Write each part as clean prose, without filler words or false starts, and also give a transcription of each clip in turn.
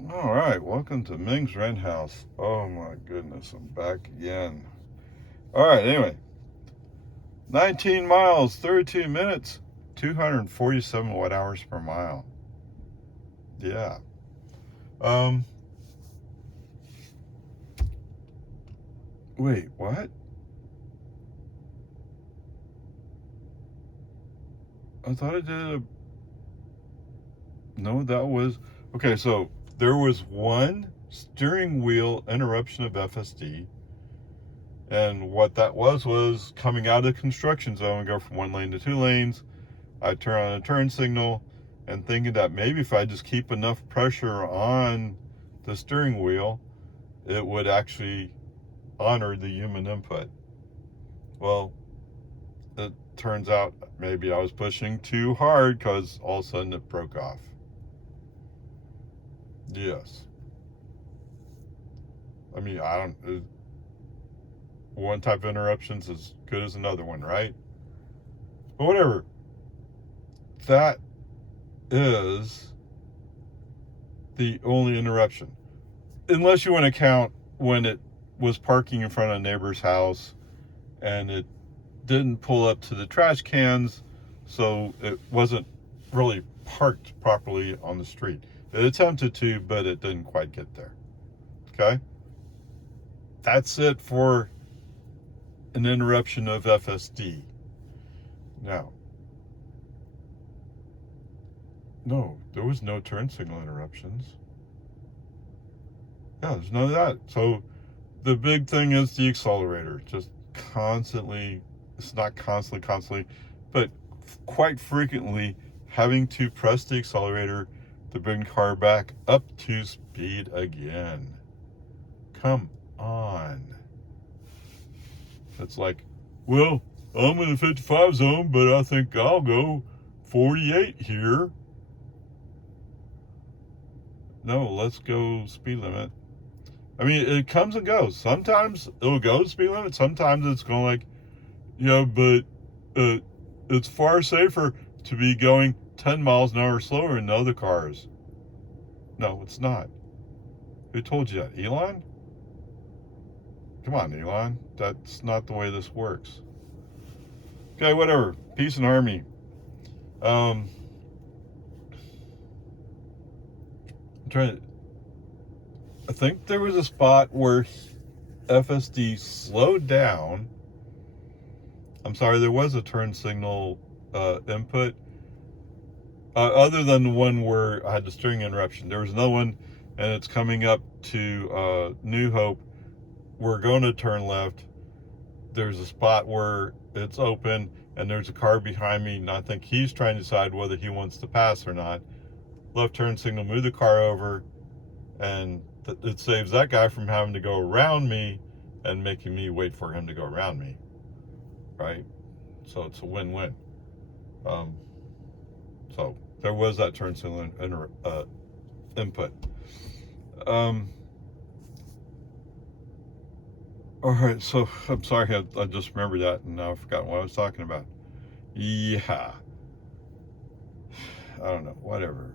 All right, welcome to Ming's Rent House. Oh my goodness, I'm back again. All right, anyway, 19 miles, 32 minutes, 247 watt hours per mile. Yeah. Um, Wait, what? I thought I did a. No, that was. Okay, so there was one steering wheel interruption of FSD. And what that was coming out of the construction zone, go from one lane to two lanes. I turn on a turn signal and thinking that maybe if I just keep enough pressure on the steering wheel, it would actually honor the human input. Well, it turns out maybe I was pushing too hard because all of a sudden it broke off. Yes. I mean, I don't. One type of interruption's as good as another one, right? But whatever. That is the only interruption. Unless you want to count when it was parking in front of a neighbor's house and it didn't pull up to the trash cans, so it wasn't really parked properly on the street. It attempted to, but it didn't quite get there. Okay? That's it for an interruption of FSD. Now, no, there was no turn signal interruptions. Yeah, there's none of that. So the big thing is the accelerator. Just constantly, it's not constantly, but quite frequently having to press the accelerator to bring the car back up to speed again. Come on. It's like, well, I'm in the 55 zone, but I think I'll go 48 here. No, let's go speed limit. I mean, it comes and goes. Sometimes it'll go to speed limit. Sometimes it's going like, yeah, but uh, it's far safer to be going 10 miles an hour slower in other cars. No, it's not. Who told you that? Elon? Come on, Elon. That's not the way this works. Okay, whatever. Peace and harmony. I'm trying to. I think there was a spot where FSD slowed down. I'm sorry, there was a turn signal input. Other than the one where I had the steering interruption, there was another one, and it's coming up to New Hope. We're going to turn left. There's a spot where it's open, and there's a car behind me, and I think he's trying to decide whether he wants to pass or not. Left turn signal, move the car over, and it saves that guy from having to go around me and making me wait for him to go around me, right? So it's a win-win. Um, so there was that turn signal input. Um, all right, so I'm sorry, I just remembered that, and now I've forgotten what I was talking about. Yeah, I don't know, whatever.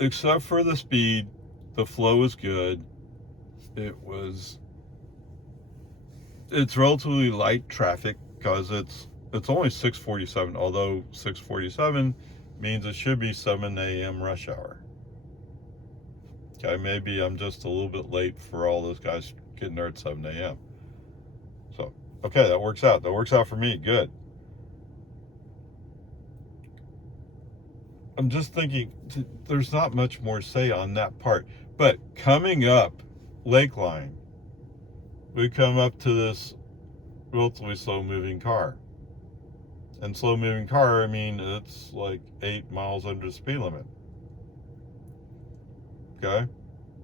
Except for the speed, the flow is good. It's relatively light traffic because it's only 6:47, although 6:47 means it should be 7 a.m. rush hour. Okay, maybe I'm just a little bit late for all those guys getting there at 7 a.m. So, okay, that works out. That works out for me. Good. I'm just thinking there's not much more to say on that part. But coming up Lakeline, we come up to this relatively slow moving car. And slow moving car, I mean, it's like 8 miles under the speed limit. Okay?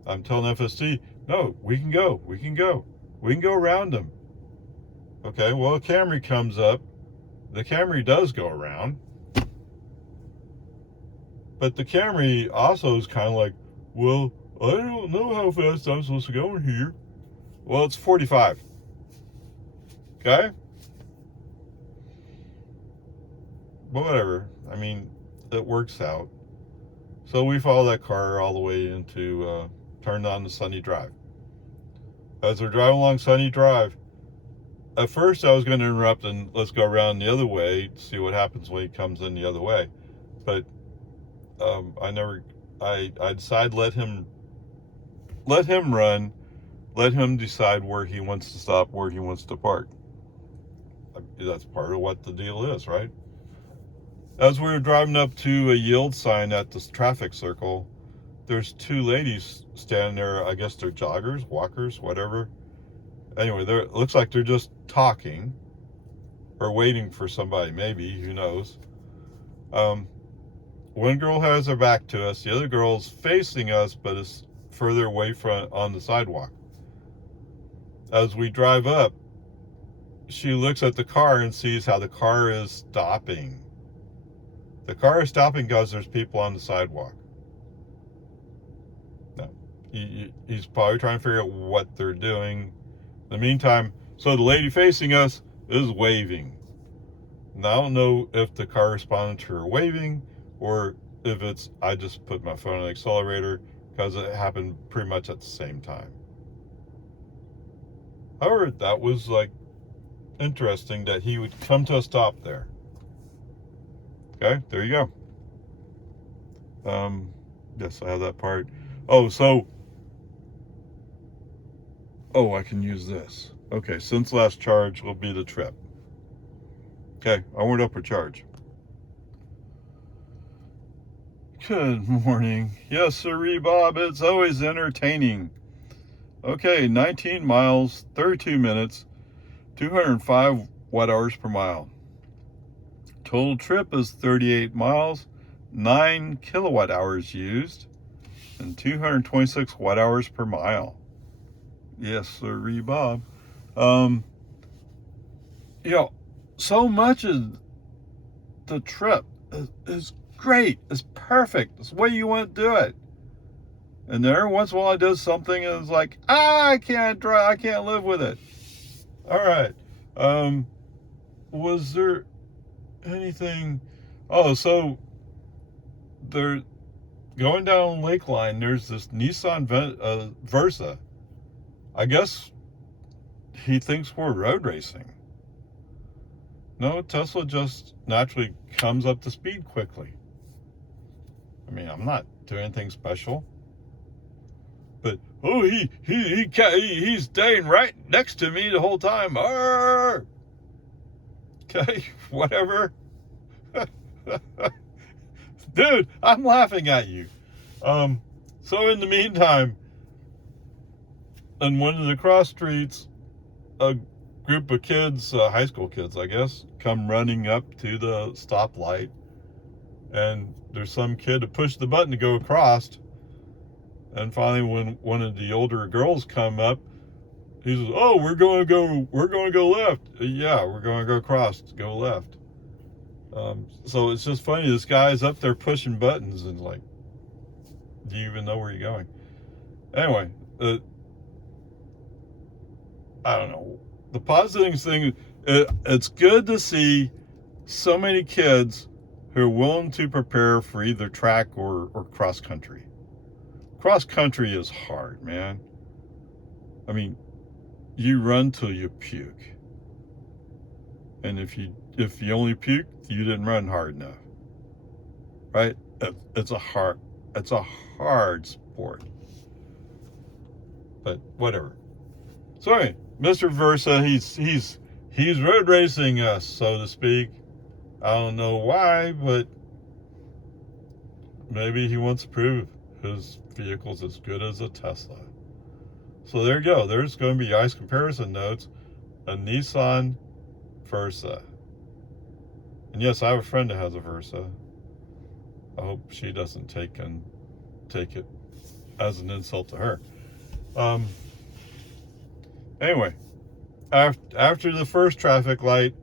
I'm telling FSD, no, we can go. We can go. We can go around them. Okay, well, a Camry comes up. The Camry does go around. But the Camry also is kind of like, well, I don't know how fast I'm supposed to go in here. Well, it's 45. Okay? But whatever. I mean, it works out. So we follow that car all the way into, turned on the Sunny Drive. As we're driving along Sunny Drive, at first I was going to interrupt and let's go around the other way, see what happens when he comes in the other way. But I decided let him run, let him decide where he wants to stop, where he wants to park. That's part of what the deal is, right? As we were driving up to a yield sign at this traffic circle, there's two ladies standing there. I guess they're joggers, walkers, whatever. Anyway, it looks like they're just talking or waiting for somebody, maybe, who knows. One girl has her back to us. The other girl's facing us, but is further away from on the sidewalk. As we drive up, she looks at the car and sees how the car is stopping. The car is stopping because there's people on the sidewalk. No, he's probably trying to figure out what they're doing. In the meantime, so the lady facing us is waving. Now, I don't know if the car responded to her waving or if it's, I just put my foot on the accelerator, because it happened pretty much at the same time. However, that was like interesting that he would come to a stop there. Okay, there you go. Yes, I have that part. Oh, I can use this. Okay, since last charge will be the trip. Okay, I went up for charge. Good morning. Yes, sirree, Bob. It's always entertaining. Okay, 19 miles, 32 minutes, 205 watt-hours per mile. Total trip is 38 miles, 9 kilowatt-hours used, and 226 watt-hours per mile. Yes, sirree, Bob. So much of the trip is great. It's perfect. It's the way you want to do it. And then every once in a while I do something and it's like, I can't drive. I can't live with it. All right. Was there anything? Oh, so they're going down Lakeline. There's this Nissan Versa. I guess he thinks we're road racing. No, Tesla just naturally comes up to speed quickly. I mean, I'm not doing anything special. But, he's staying right next to me the whole time. Arr! Okay, whatever. Dude, I'm laughing at you. So in the meantime, in one of the cross streets, a group of kids, high school kids, I guess, come running up to the stoplight, and there's some kid to push the button to go across. And finally, when one of the older girls come up, he says, "Oh, we're going to go left." Yeah, we're going to go across, go left. So it's just funny. This guy's up there pushing buttons and like, do you even know where you're going? Anyway, I don't know. The positive thing, it's good to see so many kids who are willing to prepare for either track or cross country. Cross country is hard, man. I mean, you run till you puke. And if you only puke, you didn't run hard enough. Right? It's a hard sport. But whatever. So anyway, Mr. Versa, he's road racing us, so to speak. I don't know why, but maybe he wants to prove his vehicle's as good as a Tesla. So there you go. There's going to be ice comparison notes, a Nissan Versa. And yes, I have a friend that has a Versa. I hope she doesn't take it as an insult to her. Anyway, after the first traffic light,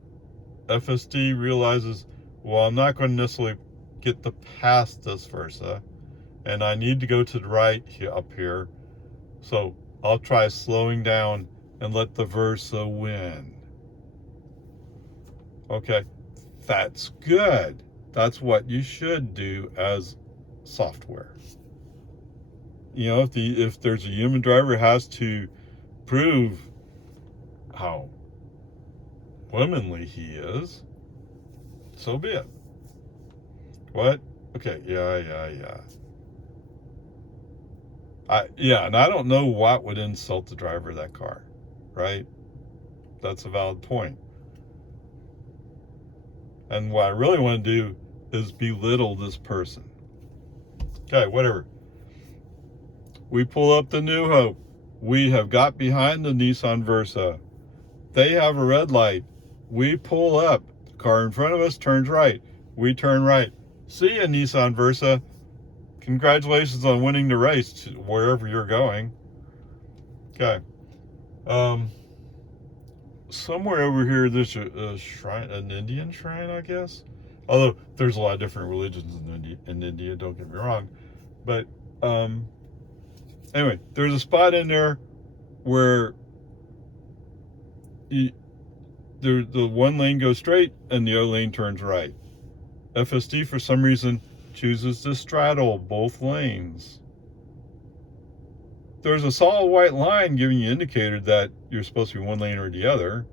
FSD realizes, well, I'm not going to necessarily get past this Versa, and I need to go to the right up here. So I'll try slowing down and let the Versa win. Okay, that's good. That's what you should do as software. You know, if there's a human driver has to prove how womanly he is, so be it. What? Okay, yeah. And I don't know what would insult the driver of that car, right? That's a valid point. And what I really want to do is belittle this person. Okay, whatever. We pull up the New Hope. We have got behind the Nissan Versa. They have a red light. We pull up. The car in front of us turns right. We turn right. See ya, Nissan Versa. Congratulations on winning the race to wherever you're going. Okay. Somewhere over here, there's a shrine, an Indian shrine, I guess. Although there's a lot of different religions in India, don't get me wrong. But anyway, there's a spot in there where the one lane goes straight and the other lane turns right. FSD, for some reason, chooses to straddle both lanes. There's a solid white line giving you an indicator that you're supposed to be one lane or the other.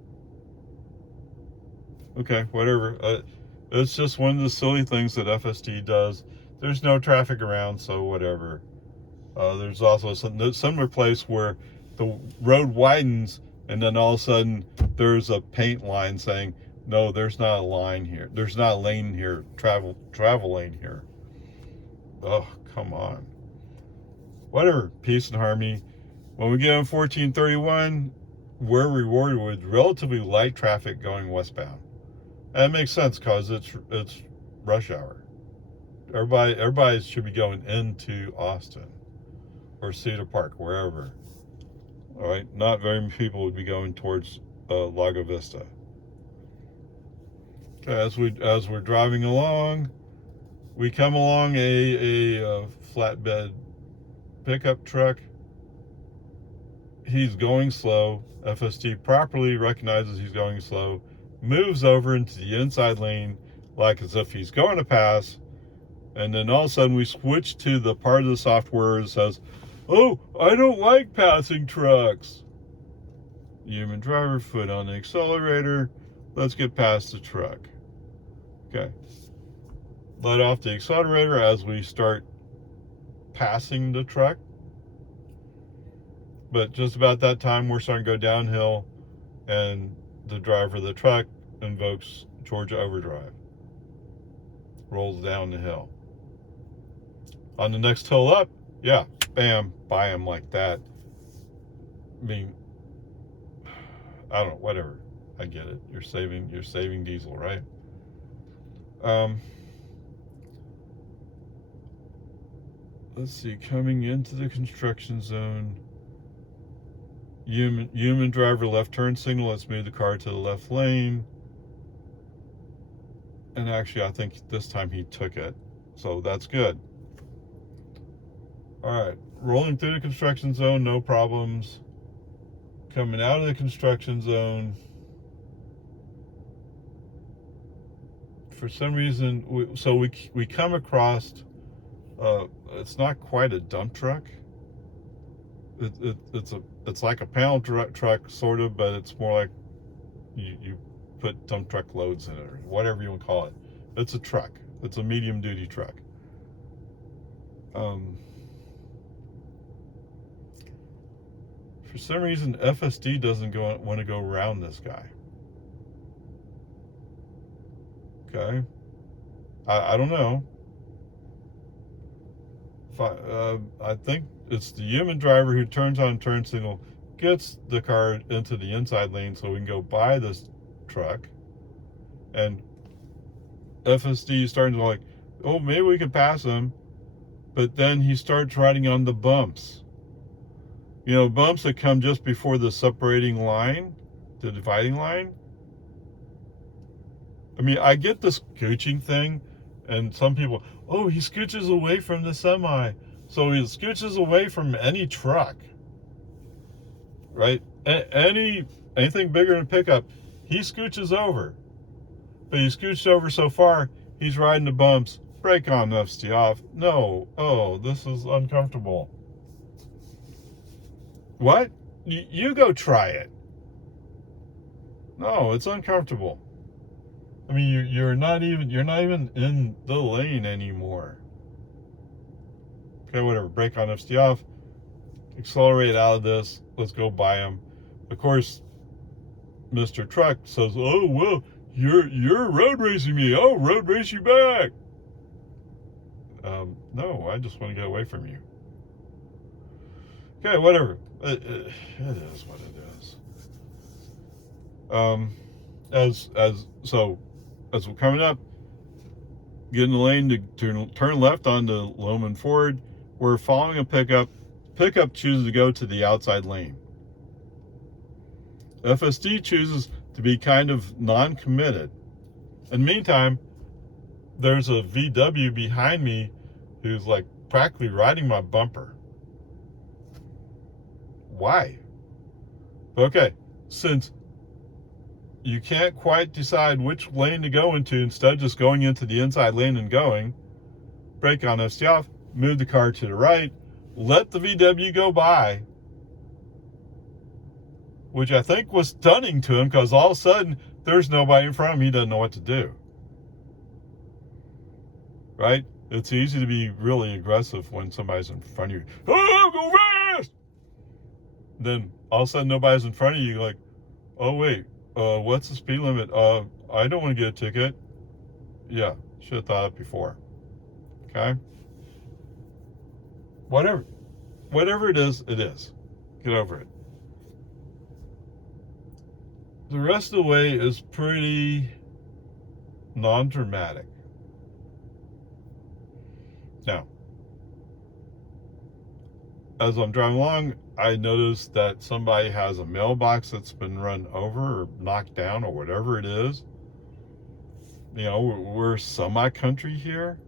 Okay, whatever. It's just one of the silly things that FSD does. There's no traffic around, so whatever. There's also a similar place where the road widens and then all of a sudden there's a paint line saying, no, there's not a line here. There's not a lane here, travel lane here. Oh, come on. Whatever, peace and harmony. When we get on 1431, we're rewarded with relatively light traffic going westbound. And it makes sense because it's rush hour. Everybody should be going into Austin or Cedar Park, wherever. All right, not very many people would be going towards Lago Vista. Okay, as we're driving along, we come along a flatbed pickup truck. He's going slow. FSD properly recognizes he's going slow, moves over into the inside lane like as if he's going to pass, and then all of a sudden we switch to the part of the software that says, oh, I don't like passing trucks. Human driver, foot on the accelerator. Let's get past the truck. Okay. Let off the accelerator as we start passing the truck. But just about that time, we're starting to go downhill, and the driver of the truck invokes Georgia Overdrive. Rolls down the hill. On the next hill up, yeah, bam, by him like that. I mean, I don't know, whatever. I get it. You're saving diesel, right? Let's see, coming into the construction zone. Human driver left turn signal. Let's move the car to the left lane. And actually, I think this time he took it. So that's good. All right. Rolling through the construction zone, no problems. Coming out of the construction zone. For some reason, we come across, it's not quite a dump truck. It's like a panel truck sort of, but it's more like you put dump truck loads in it or whatever you want to call it. It's a truck. It's a medium duty truck. For some reason, FSD doesn't want to go around this guy. Okay, I don't know. I think it's the human driver who turns on turn signal, gets the car into the inside lane so we can go by this truck, and FSD is starting to like, oh, maybe we can pass him, but then he starts riding on the bumps. You know, bumps that come just before the separating line, the dividing line. I mean, I get the scooching thing, and some people, oh, he scooches away from the semi. So he scooches away from any truck, right? Anything bigger than a pickup, he scooches over. But he scooched over so far, he's riding the bumps. Brake on, FSD off. No. Oh, this is uncomfortable. What? You go try it. No, it's uncomfortable. I mean, you're not even in the lane anymore. Okay, whatever. Brake on, FSD off. Accelerate out of this. Let's go by him. Of course, Mr. Truck says, "Oh well, you're road racing me. Oh, road race you back." No, I just want to get away from you. Okay, whatever. It is what it is. As we're coming up, get in the lane to turn left onto Loman Ford. We're following a pickup. Pickup chooses to go to the outside lane. FSD chooses to be kind of non-committed. In the meantime, there's a VW behind me who's like practically riding my bumper. Why? Okay, since you can't quite decide which lane to go into, instead of just going into the inside lane and going, brake on, FSD off, move the car to the right, let the VW go by, which I think was stunning to him because all of a sudden there's nobody in front of him. He doesn't know what to do. Right? It's easy to be really aggressive when somebody's in front of you. Oh, go fast! Then all of a sudden nobody's in front of you. Like, oh wait, what's the speed limit? I don't want to get a ticket. Yeah, should have thought it before. Okay? Whatever it is, it is. Get over it. The rest of the way is pretty non-dramatic. Now, as I'm driving along, I noticed that somebody has a mailbox that's been run over or knocked down or whatever it is. You know, we're semi-country here.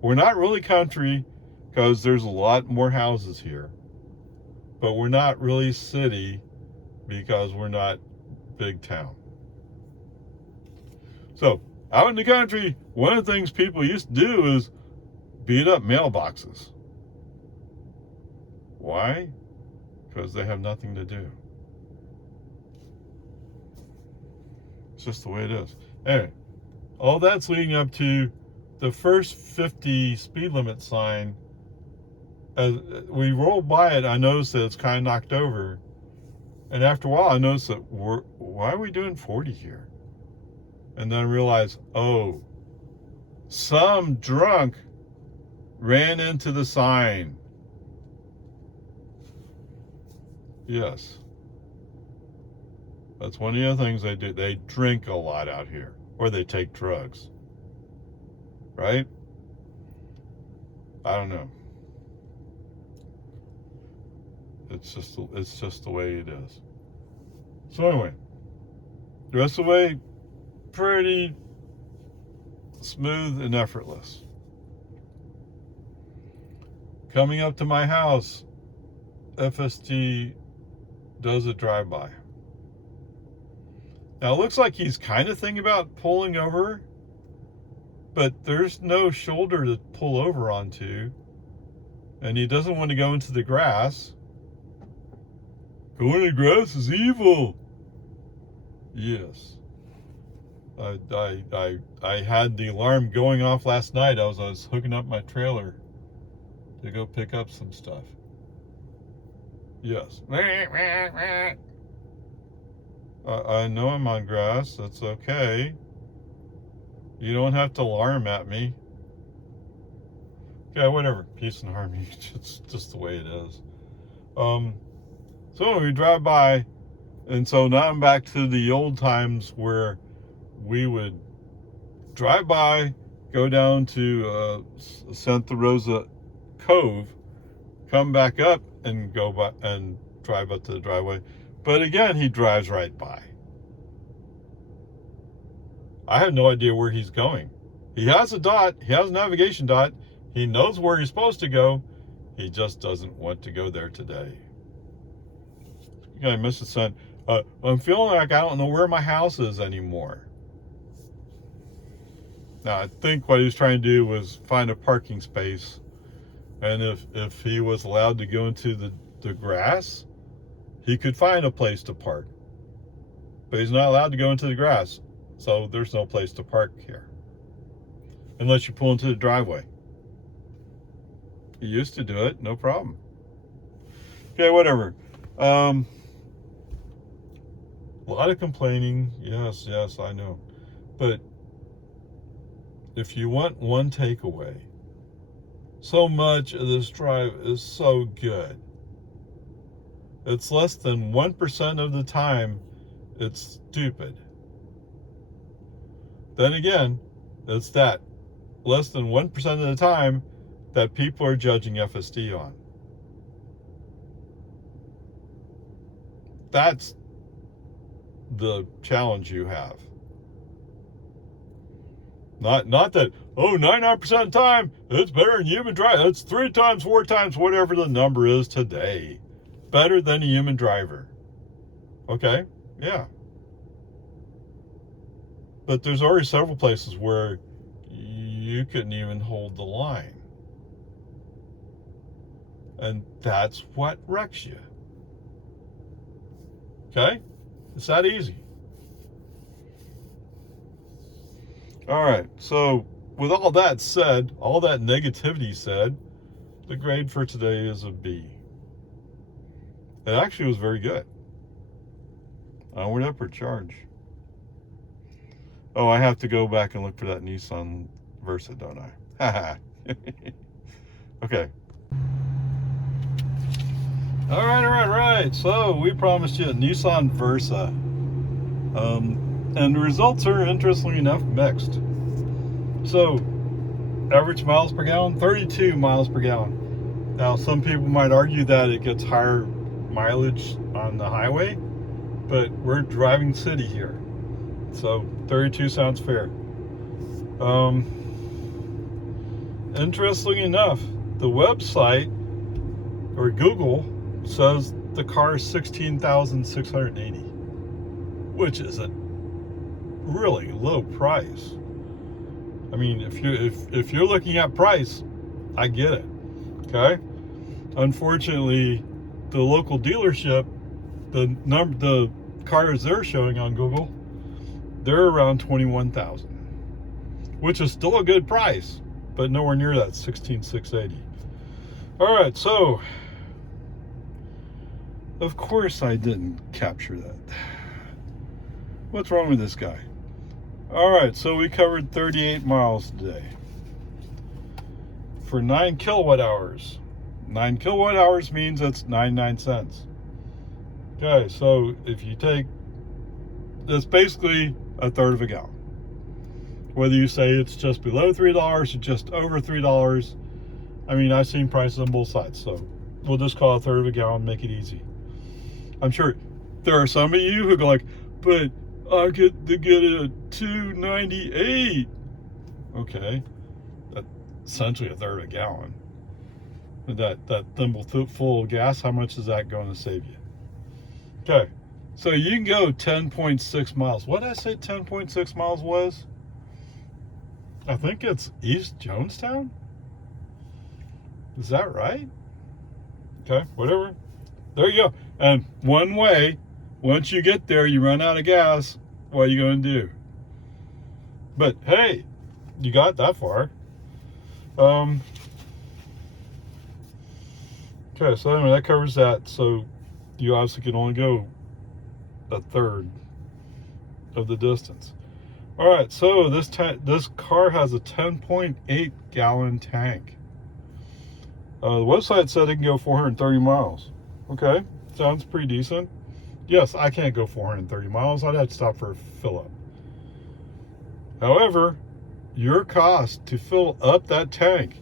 We're not really country because there's a lot more houses here. But we're not really city because we're not big town. So, out in the country, one of the things people used to do is beat up mailboxes. Why? Because they have nothing to do. It's just the way it is. Anyway, all that's leading up to the first 50 speed limit sign. As we rolled by it, I noticed that it's kind of knocked over. And after a while, I noticed that why are we doing 40 here? And then I realized, oh, some drunk ran into the sign. Yes. That's one of the other things they do. They drink a lot out here. Or they take drugs. Right? I don't know. It's just the way it is. So anyway, the rest of the way, pretty smooth and effortless. Coming up to my house, FSD does a drive-by. Now it looks like he's kind of thinking about pulling over, but there's no shoulder to pull over onto, and he doesn't want to go into the grass. Going in the grass is evil. Yes. I had the alarm going off last night. I was hooking up my trailer to go pick up some stuff. Yes. I know I'm on grass. That's okay. You don't have to alarm at me. Yeah, whatever. Peace and harmony. It's just the way it is. So we drive by, and so now I'm back to the old times where we would drive by, go down to Santa Rosa Cove, come back up and go by and drive up to the driveway. But again, he drives right by. I have no idea where he's going. He has a dot. He has a navigation dot. He knows where he's supposed to go. He just doesn't want to go there today. I missed it, son. I'm feeling like I don't know where my house is anymore. Now, I think what he was trying to do was find a parking space, and if he was allowed to go into the grass, he could find a place to park. But he's not allowed to go into the grass, so there's no place to park here. Unless you pull into the driveway. He used to do it, no problem. Okay, whatever. A lot of complaining, yes, I know. But if you want one takeaway, so much of this drive is so good. It's less than 1% of the time it's stupid. Then again, it's that less than 1% of the time that people are judging FSD on. That's the challenge you have. Not that, 99% of the time, it's better than human driver. It's 3 times, 4 times, whatever the number is today. Better than a human driver. Okay? Yeah. But there's already several places where you couldn't even hold the line. And that's what wrecks you. Okay? It's that easy. All right, so with all that said, all that negativity said, the grade for today is a B. It actually was very good. Onward, upward, charge. Oh, I have to go back and look for that Nissan Versa, don't I? Haha. Okay. All right. So we promised you a Nissan Versa. And the results are, interestingly enough, mixed. So, average miles per gallon, 32 miles per gallon. Now, some people might argue that it gets higher mileage on the highway, but we're driving city here. So, 32 sounds fair. Interestingly enough, the website, or Google, says the car is $16,680, which is a really low price. I mean, if you're looking at price, I get it. Okay. Unfortunately, the local dealership, the cars they're showing on Google, they're around 21,000, which is still a good price, but nowhere near that 16,680. All right, so of course I didn't capture that. What's wrong with this guy? All right, so we covered 38 miles today for 9 kilowatt hours. 9 kilowatt hours means it's 99 cents. Okay, so if you take, it's basically a third of a gallon. Whether you say it's just below $3 or just over $3, I mean, I've seen prices on both sides, so we'll just call it a third of a gallon, make it easy. I'm sure there are some of you who go like, but I get to get it at $2.98. Okay, that's essentially a third of a gallon. That thimble full of gas, how much is that going to save you? Okay, so you can go 10.6 miles. What did I say 10.6 miles was? I think it's East Jonestown. Is that right? Okay, whatever. There you go. And one way, once you get there, you run out of gas, what are you going to do? But hey, you got that far. Okay, so anyway, that covers that. So you obviously can only go a third of the distance. All right, so this car has a 10.8 gallon tank. The website said it can go 430 miles. Okay, sounds pretty decent. Yes, I can't go 430 miles. I'd have to stop for a fill up. However, your cost to fill up that tank,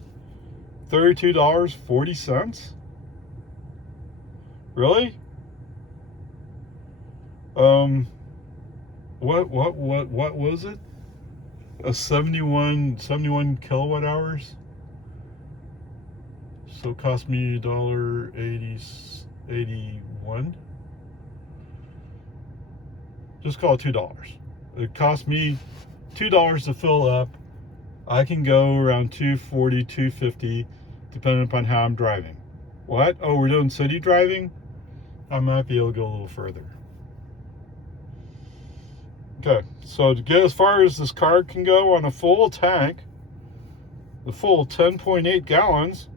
$32.40. Really? What was it? A 71 kilowatt hours? So it cost me $1.81. Just call it $2. It cost me $2 to fill up I can go around 240, 250, depending upon how I'm driving. What? Oh, we're doing city driving? I might be able to go a little further. Okay, so to get as far as this car can go on a full tank, the full 10.8 gallons,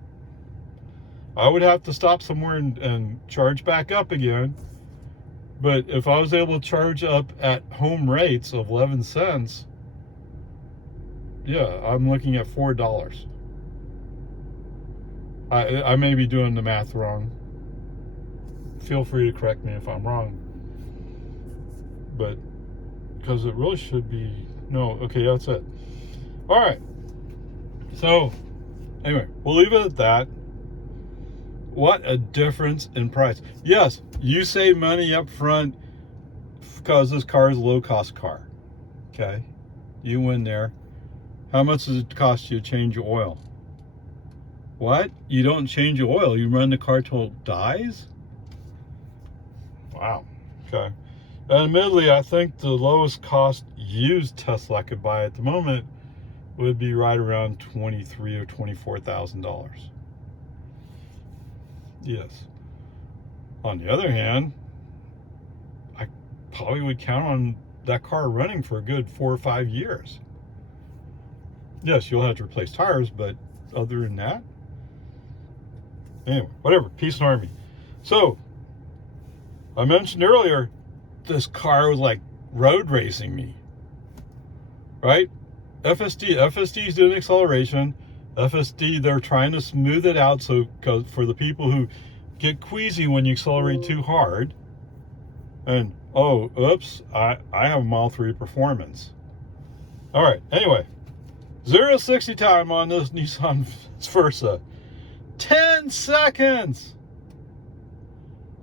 I would have to stop somewhere and charge back up again. But if I was able to charge up at home rates of 11 cents, yeah, I'm looking at $4. I may be doing the math wrong. Feel free to correct me if I'm wrong. But because it really should be, no, okay, that's it. All right. So anyway, we'll leave it at that. What a difference in price. Yes, you save money up front because this car is a low-cost car. Okay, you win there. How much does it cost you to change your oil? What? You don't change your oil, you run the car till it dies? Wow. Okay. And admittedly, I think the lowest cost used Tesla I could buy at the moment would be right around $23,000 or $24,000. Yes. On the other hand, I probably would count on that car running for a good 4 or 5 years. Yes, you'll have to replace tires, but other than that, anyway, whatever. Peace and harmony. So, I mentioned earlier, this car was like road racing me, right? FSD is doing acceleration. FSD, they're trying to smooth it out so for the people who get queasy when you accelerate too hard. And oh, oops, I have Model 3 performance. All right, anyway, 0 to 60 time on this Nissan Versa, 10 seconds.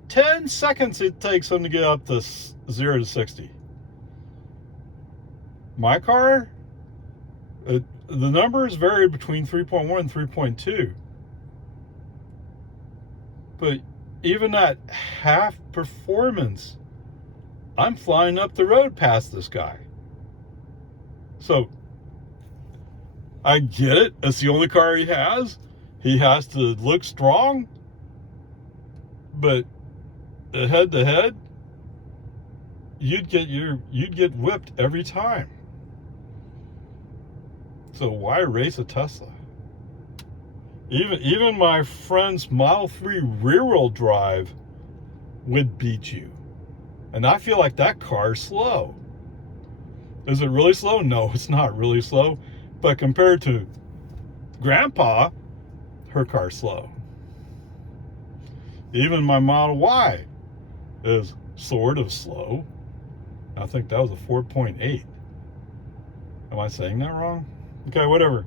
10 seconds it takes them to get up to 0 to 60. My car, the numbers varied between 3.1 and 3.2. But even at half performance, I'm flying up the road past this guy. So, I get it. It's the only car he has. He has to look strong. But head to head, you'd get whipped every time. So why race a Tesla? Even my friend's Model 3 rear-wheel drive would beat you. And I feel like that car's slow. Is it really slow? No, it's not really slow. But compared to Grandpa, her car's slow. Even my Model Y is sort of slow. I think that was a 4.8. Am I saying that wrong? Okay, whatever.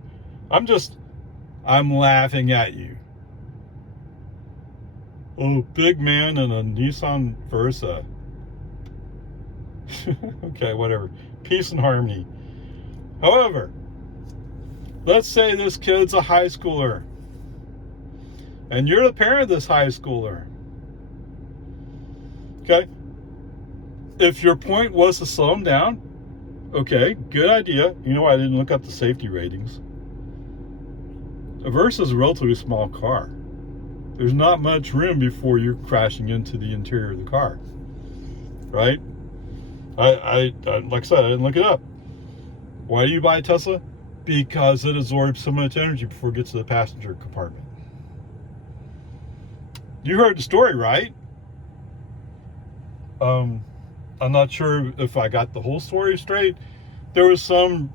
I'm laughing at you. Oh, big man in a Nissan Versa. Okay, whatever. Peace and harmony. However, let's say this kid's a high schooler. And you're the parent of this high schooler. Okay? If your point was to slow him down, okay, good idea. You know, I didn't look up the safety ratings. A Versa is a relatively small car. There's not much room before you're crashing into the interior of the car, right? I like I said, I didn't look it up. Why do you buy a Tesla? Because it absorbs so much energy before it gets to the passenger compartment. You heard the story, right? I'm not sure if I got the whole story straight. There was some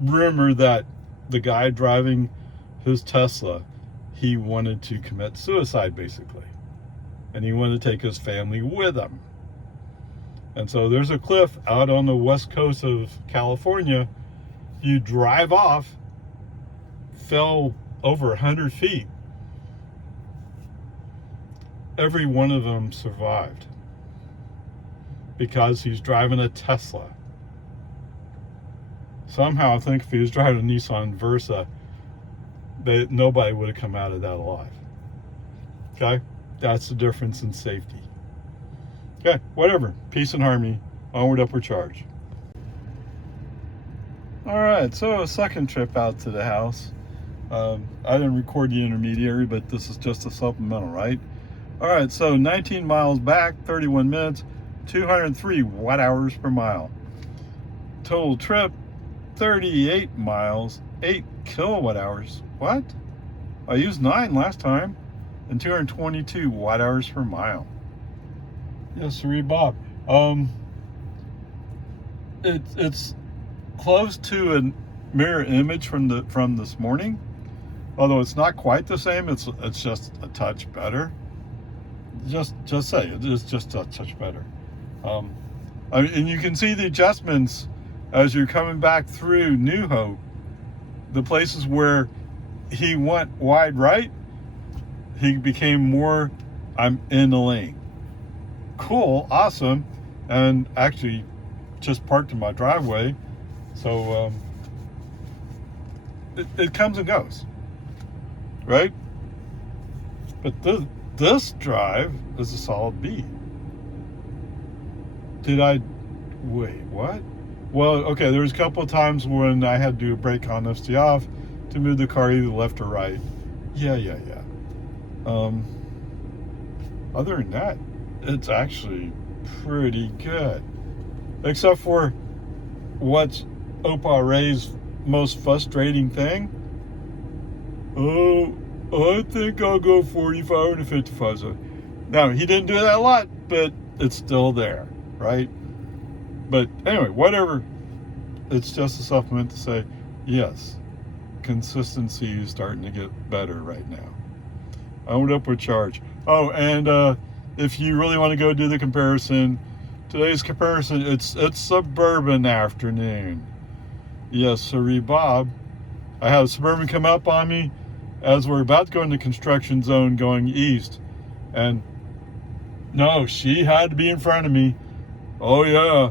rumor that the guy driving his Tesla, he wanted to commit suicide, basically. And he wanted to take his family with him. And so there's a cliff out on the west coast of California. You drive off, fell over 100 feet. Every one of them survived because he's driving a Tesla. Somehow I think if he was driving a Nissan Versa, nobody would have come out of that alive. Okay? That's the difference in safety. Okay, whatever. Peace and harmony. Onward, upward charge. All right, so a second trip out to the house. I didn't record the intermediary, but this is just a supplemental, right? All right, so 19 miles back, 31 minutes, 203 watt hours per mile. Total trip, 38 miles, 8 kilowatt hours. What? I used 9 last time, and 222 watt hours per mile. Yes, sir, Bob. It's close to a mirror image from this morning, although it's not quite the same. It's just a touch better. Just say it is just a touch better. And you can see the adjustments as you're coming back through New Hope. The places where he went wide right, he became more, I'm in the lane. Cool, awesome, and actually just parked in my driveway. So it comes and goes, right? But this drive is a solid B. Wait, what? Well, okay, there was a couple of times when I had to do a brake on FSD off to move the car either left or right. Yeah. Other than that, it's actually pretty good. Except for what's Opa Ray's most frustrating thing. Oh, I think I'll go 45 to 55. So, now, he didn't do that a lot, but it's still there, right? But anyway, whatever. It's just a supplement to say, yes, consistency is starting to get better right now. I went upward charge. Oh, and if you really want to go do the comparison, today's comparison, it's Suburban afternoon. Yes, sorry, Bob. I had a Suburban come up on me as we're about to go into construction zone going east. And no, she had to be in front of me. Oh, yeah.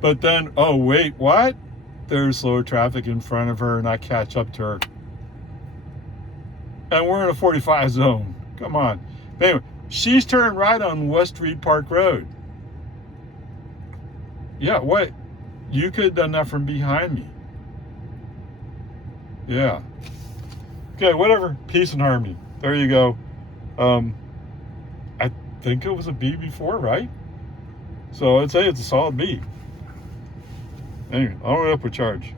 But then, oh, wait, what? There's slower traffic in front of her, and I catch up to her. And we're in a 45 zone. Come on. Anyway, she's turned right on West Reed Park Road. Yeah, what? You could have done that from behind me. Yeah. Okay, whatever. Peace and harmony. There you go. I think it was a B before, right? So I'd say it's a solid B. Anyway, I'll up with charge.